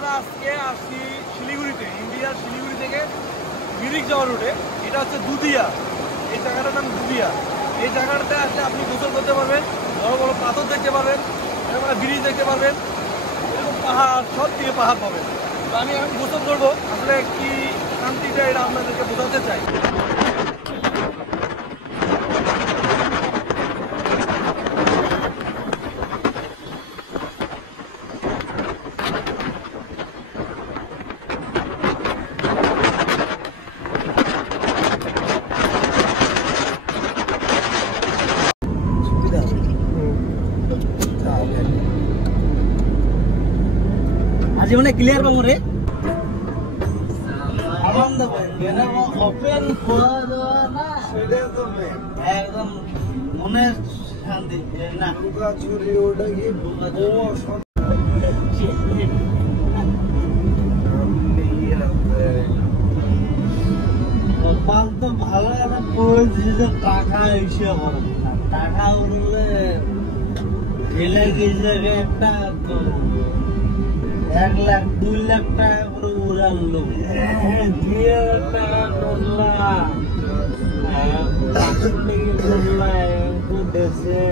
আমরা আজকে আসছি শিলিগুড়িতে, ইন্ডিয়ার শিলিগুড়ি থেকে মিরিক যাওয়ার রুটে। এটা হচ্ছে দুধিয়া, এই জায়গাটার নাম দুধিয়া। এই জায়গাটাতে আসলে আপনি গোসল করতে পারবেন, বড় বড় পাথর দেখতে পারবেন, এরকম ব্রিজ দেখতে পারবেন, এরকম পাহাড়, সব দিকে পাহাড় পাবেন। তো আমি এখন গোসল করবো, আসলে কি শান্তিটা এটা আপনাদেরকে বোঝাতে চাই। জীবনে ক্লিয়ার পাবো রে আনন্দ ওপেন একদম মনের শান্তি না তো ভালো একটা পরিস্থিতি টাকা হিসেবে করে টাকা উঠলে ঢেলে গেছে একটা 1 লাখ 2 লাখ টাকা করে উড়ালো 2,000 টাকা করলা দেশে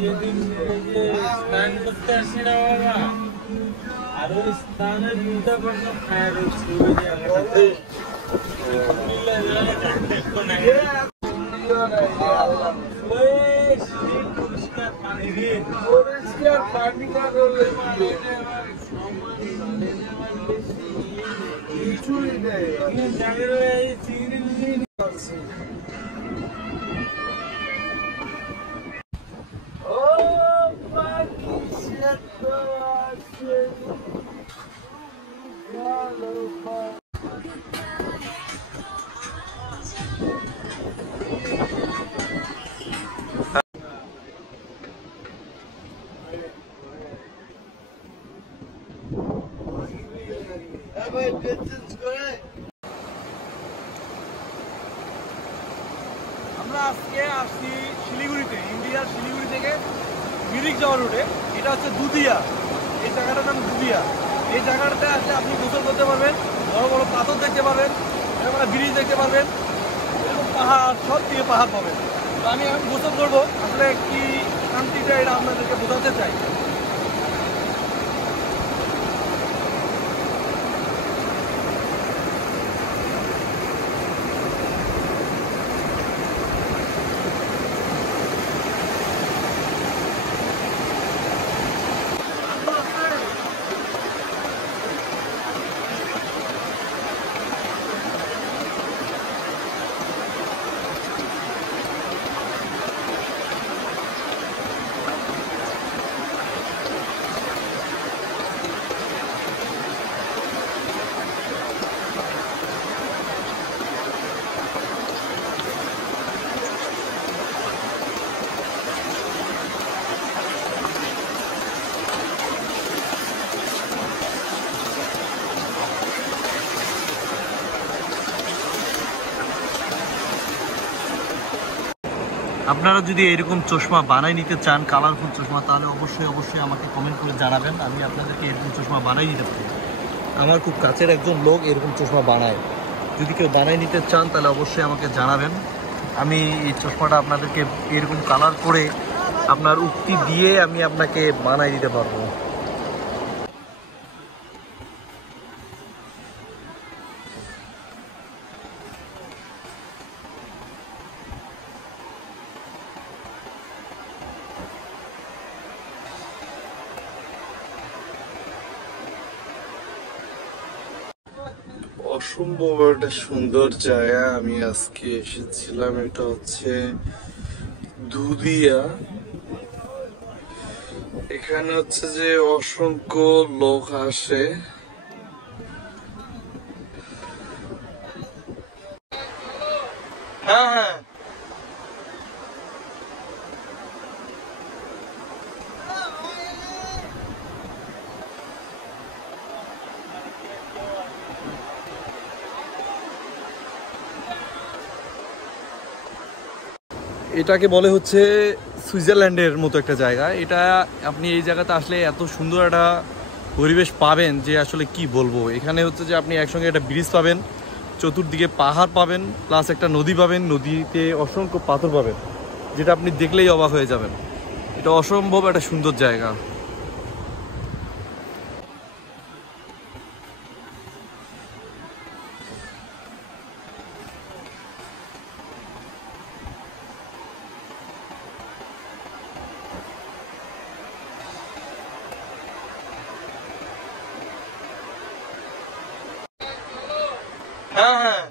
যেদিন স্নান করতে আসি না বাবা আর ওই স্নানের দুটা পর্যন্ত খায় পরিষ্কার পানি পরিষ্কার পানি কিছুই নেই Oh, আমরা আজকে আসছি শিলিগুড়িতে, ইন্ডিয়ার শিলিগুড়ি থেকে মিরিক যাওয়ার রুটে। এটা হচ্ছে দুদিয়া, এই জায়গাটার নাম দুদিয়া। এই জায়গাটাতে আসলে আপনি গোসল করতে পারবেন, বড় বড় পাথর দেখতে পাবেন, এরকম ব্রিজ দেখতে পারবেন, এরকম পাহাড়, সব দিয়ে পাহাড় পাবেন। তো আমি এখন গোসল করবো, আসলে কি শান্তিটা এটা আপনাদেরকে বোঝাতে চাই। আপনারা যদি এরকম চশমা বানাই নিতে চান, কালারফুল চশমা, তাহলে অবশ্যই আমাকে কমেন্ট করে জানাবেন। আমি আপনাদেরকে এরকম চশমা বানাই দিতে পারি। আমার খুব কাছের একজন লোক এরকম চশমা বানায়। যদি কেউ বানাই নিতে চান তাহলে অবশ্যই আমাকে জানাবেন। আমি এই চশমাটা আপনাদেরকে এরকম কালার করে আপনার উক্তি দিয়ে আমি আপনাকে বানাই দিতে পারবো। অসম্ভব একটা সুন্দর জায়গা আমি আজকে এসেছিলাম। এটা হচ্ছে দুদিয়া। এখানে হচ্ছে যে অসংখ্য লোক আসে। হ্যাঁ হ্যাঁ, এটাকে বলে হচ্ছে সুইজারল্যান্ডের মতো একটা জায়গা। এটা আপনি এই জায়গাতে আসলে এত সুন্দর একটা পরিবেশ পাবেন যে আসলে কি বলবো। এখানে হচ্ছে যে আপনি একসঙ্গে একটা ব্রিজ পাবেন, চতুর্দিকে পাহাড় পাবেন, প্লাস একটা নদী পাবেন, নদীতে অসংখ্য পাথর পাবেন, যেটা আপনি দেখলেই অবাক হয়ে যাবেন। এটা অসম্ভব একটা সুন্দর জায়গা। হ্যাঁ হ্যাঁ।